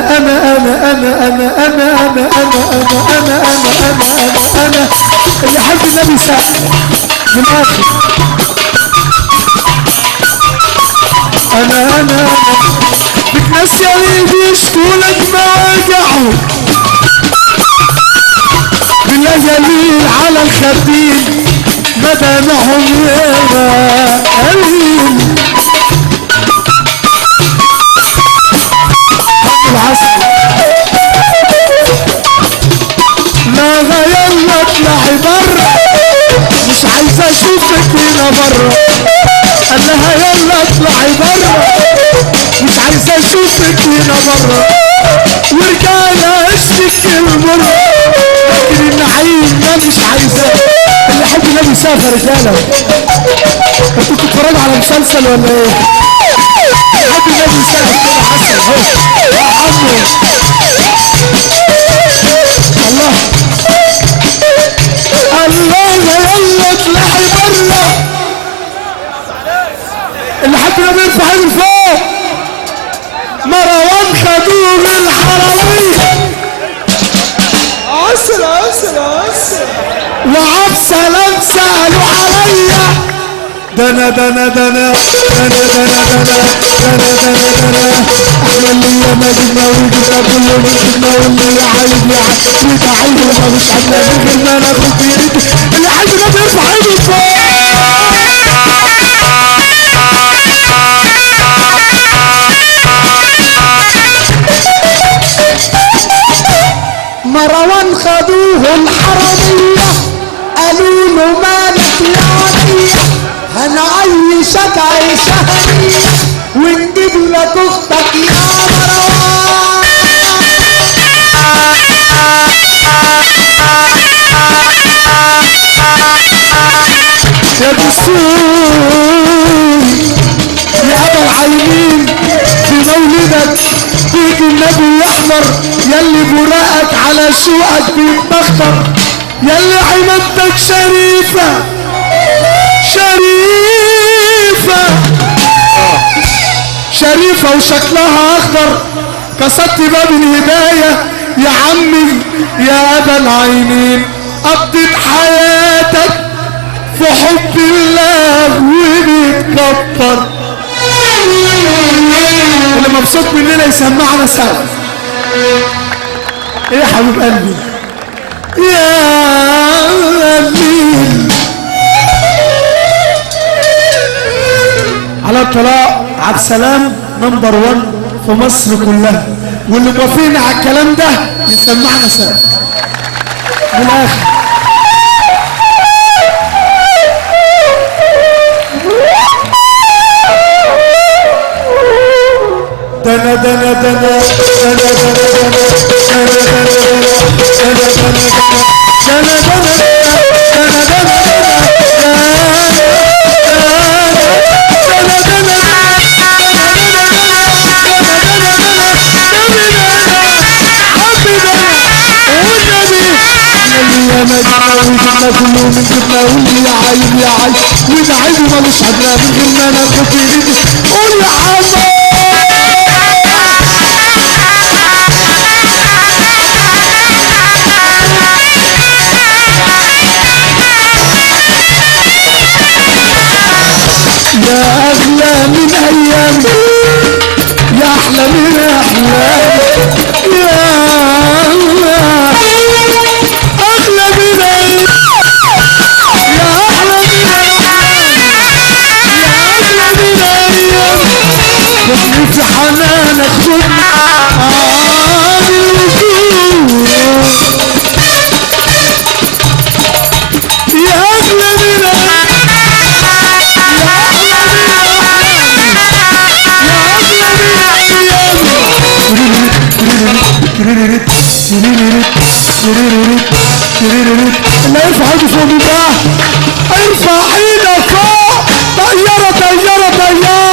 انا اللي يحب النبي سقف من الاخر. انا بتناس يا ويلي يشكولك مواجعهم بالليالي على الخدين مدامعهم يا قليل. العسل لا يلا اطلعي برا مش عايزه اشوفك هنا برا. قال لها يلا اطلعي برا مش عايزه اشوفك هنا برا. ورجاله اشتك المر لكن النعيم ده مش عايزاه. اللي يحب النبي سافر رجاله. انتوا بتتفرجوا على مسلسل ولا ايه؟ يحب النبي سافر كده حسن اهو يا عمو. الله الله يلا اطلعي برا. اللي حب النبي يرفع ايده لفوق. مروان خدوه الحرامية عسل عسل عسل وعب سلام سألوا عليا. دنا دنا دنا دنا دنا دنا دنا دنا دنا احنا اللي يا مجدنا وجدنا كله مجدنا واللي عايز يعيد يتعيد وما مش عنا من غير ما ناخد بايدك. اللي عايز النبي يرفع ايده لفوق. مروان خدوه الحرامية قالوا له مالك يا عمية هنعيشك عيشة هنية ونجيب لك اختك يا مروان. يا دستور يا ابا العينين في مولدك بيك النبي يحمر يلي براقك على شوقك بيتبختر يلي عمامتك شريفة شريفة شريفة وشكلها اخضر. كسرت باب الهداية يا عمي يا ابا العينين. قضيت حياتك في حب الله وبيتكبر. اللي مبسوط مننا يسمعنا سوا. ايه يا حبيب قلبي يا قلبي. على الطلاق عبد السلام نمبر 1 في مصر كلها. واللي موافقين على الكلام ده يسمعنا سوا من الاخر. دنا دنا دنا دنا دنا كله من جبنا واللي يا عيب يا عيب وده عيب ومالوش عدنا من غير ما ناخد بايدي. قول يا عمو يا اغلى من ايامي يا احلى من احلامي يا اغلى من ايامي يا احلى من احلامي يا اغلى من ايامي. خدني في حنانك خدني عادي الوجود يا اغلى من اللي يرفع ايده فوق مين بقى؟ ارفع ايدك فوق. طيارة طيارة طيارة